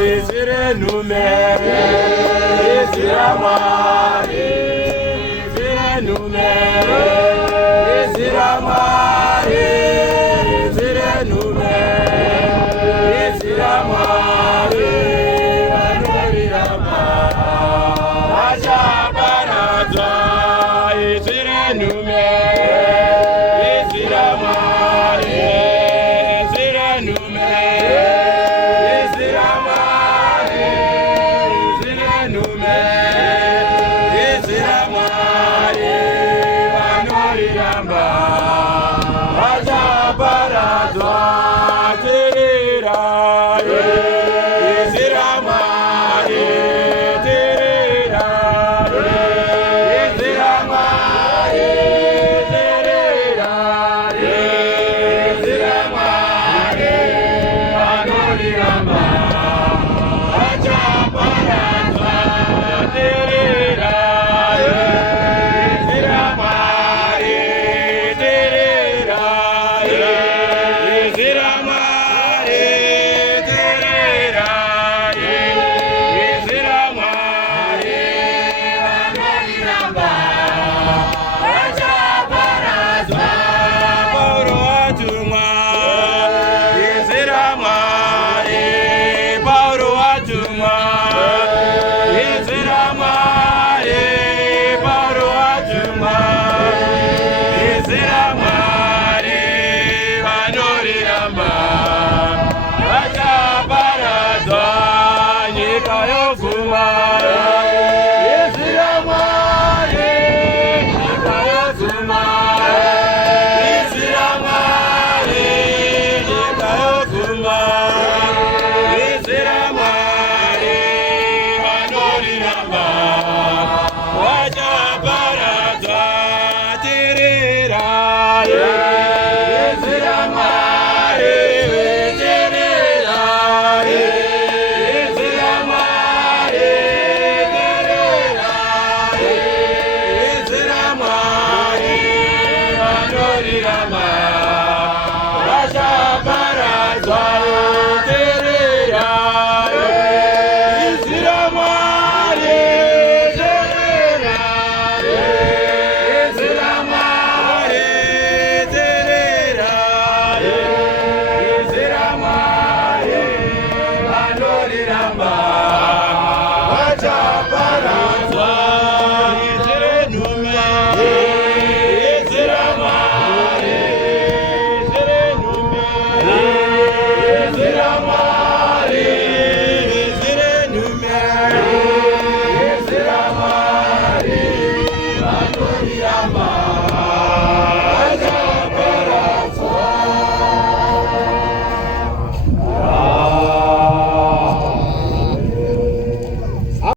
izire nhume, izira Mwari, izire nhume, izira Mwari, izire nhume, izira Mwari, vanoriramba vachaparadzwa. Izire nhume, izira Mwari, izire nhume, izira Mwari, izire nhume, izira Mwari, vanoriramba vachaparadzwa. Tirirai, izira Mwari, tirirai, izira Mwari, tirirai, izira Mwari, vanoriramba vachaparadzwa. Tirirai, izira Mwari, tirirai, izira Mwari, tirirai, izira Mwari, vanoriramba vachaparadzwa. Paulo watumwa, izira Mwari, Paulo watumwa, izira Mwari, Paulo watumwa, izira Mwari, vanoriramba vachaparadzwa. Nyika yoguma